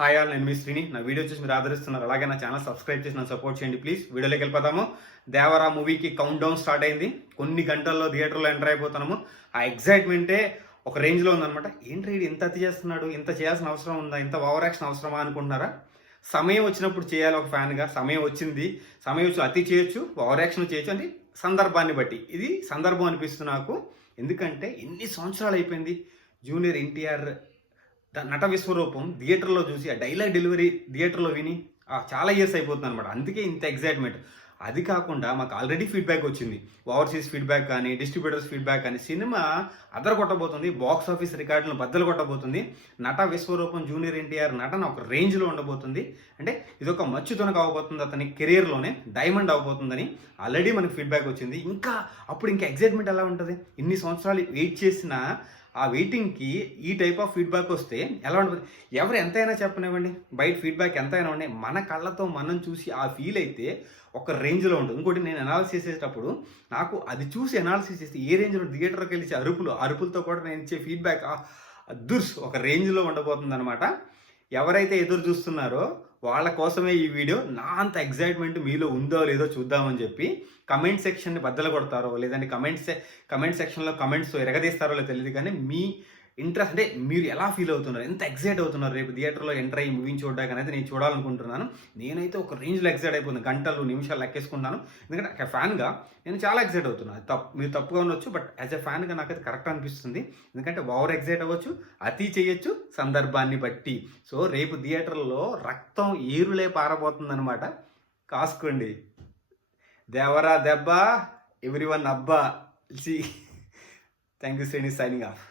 Hi all, నేను మీ శ్రీని. నా video చూసి మీరు ఆదరిస్తున్నారు. అలాగే నా ఛానల్ సబ్స్క్రైబ్ చేసి నన్ను సపోర్ట్ చేయండి ప్లీజ్. వీడియోలోకి వెళ్ళిపోతాము. దేవరా మూవీకి కౌంట్ డౌన్ స్టార్ట్ అయింది. కొన్ని గంటల్లో థియేటర్లో ఎంటర్ అయిపోతున్నాము. ఆ ఎగ్జైట్మెంటే ఒక రేంజ్లో ఉందనమాట. ఏంటి ఇది ఇంత అతి చేస్తున్నాడు, ఇంత చేయాల్సిన అవసరం ఉందా, ఇంత ఓవర్ యాక్షన్ అవసరమా అనుకుంటున్నారా? సమయం వచ్చినప్పుడు చేయాలి ఒక ఫ్యాన్గా. సమయం వచ్చింది, సమయం వచ్చి అతి చేయొచ్చు, ఓవర్ యాక్షన్ చేయొచ్చు, అంటే సందర్భాన్ని బట్టి. ఇది సందర్భం అనిపిస్తుంది నాకు. ఎందుకంటే ఎన్ని సంవత్సరాలు అయిపోయింది జూనియర్ ఎన్టీఆర్ నట విశ్వరూపం థియేటర్లో చూసి, ఆ డైలాగ్ డెలివరీ థియేటర్లో విని చాలా ఇయర్స్ అయిపోతుంది అనమాట. అందుకే ఇంత ఎగ్జైట్మెంట్. అది కాకుండా మాకు ఆల్రెడీ ఫీడ్బ్యాక్ వచ్చింది. ఓవర్సీస్ ఫీడ్బ్యాక్ కానీ, డిస్ట్రిబ్యూటర్స్ ఫీడ్బ్యాక్ కానీ, సినిమా అదర కొట్టబోతుంది, బాక్స్ ఆఫీస్ రికార్డులను బద్దలు కొట్టబోతుంది, నట విశ్వరూపం జూనియర్ ఎన్టీఆర్ నటన ఒక రేంజ్లో ఉండబోతుంది. అంటే ఇది ఒక మచ్చుతొనక అవబోతుంది, అతని కెరియర్లోనే డైమండ్ అవబోతుందని ఆల్రెడీ మనకు ఫీడ్బ్యాక్ వచ్చింది. అప్పుడు ఇంకా ఎగ్జైట్మెంట్ ఎలా ఉంటుంది? ఇన్ని సంవత్సరాలు వెయిట్ చేసిన ఆ వెయిటింగ్కి ఈ టైప్ ఆఫ్ ఫీడ్బ్యాక్ వస్తే ఎలా ఉంటుంది? ఎవరు ఎంతైనా చెప్పనివ్వండి, బయట ఫీడ్బ్యాక్ ఎంతైనా ఉన్నాయి, మన కళ్ళతో మనం చూసి ఆ ఫీల్ అయితే ఒక రేంజ్లో ఉంటుంది. ఇంకోటి, నేను అనాలిసిస్ చేసేటప్పుడు నాకు అది చూసి అనాలిసిస్ చేస్తే ఏ రేంజ్లో థియేటర్కి వెళ్ళి అరుపులతో కూడా నేను ఇచ్చే ఫీడ్బ్యాక్ దుర్స్ ఒక రేంజ్లో ఉండబోతుంది అనమాట. ఎవరైతే ఎదురు చూస్తున్నారో వాళ్ళ కోసమే ఈ వీడియో. నా అంత ఎగ్జైట్మెంట్ మీలో ఉందో లేదో చూద్దామని చెప్పి కమెంట్ సెక్షన్ని బద్దలు కొడతారో, లేదంటే కమెంట్ సెక్షన్లో కమెంట్స్ ఎరగదీస్తారో లేదో తెలియదు, కానీ మీ ఇంట్రెస్ట్, అంటే మీరు ఎలా ఫీల్ అవుతున్నారు, ఎంత ఎగ్జైట్ అవుతున్నారు రేపు థియేటర్లో ఎంటర్ అయ్యి మూవీని చూడడానికి అనేది నేను చూడాలనుకుంటున్నాను. నేనైతే ఒక రేంజ్లో ఎగ్జైట్ అయిపోతుంది, గంటలు నిమిషాలు లెక్కేసుకుంటాను. ఎందుకంటే ఫ్యాన్గా నేను చాలా ఎగ్జైట్ అవుతున్నాను. మీరు తప్పుగా ఉండొచ్చు, బట్ యాజ్ ఎ ఫ్యాన్గా నాకైతే కరెక్ట్ అనిపిస్తుంది. ఎందుకంటే ఓవర్ ఎగ్జైట్ అవ్వచ్చు, అతి చేయొచ్చు, సందర్భాన్ని బట్టి. సో రేపు థియేటర్లో రక్తం ఏరులే పారబోతుందనమాట. కాసుకోండి. దేవరా దెబ్బ, ఎవ్రీవన్ అబ్బా. థ్యాంక్ యూ శ్రేణి, సైనింగ్ ఆఫ్.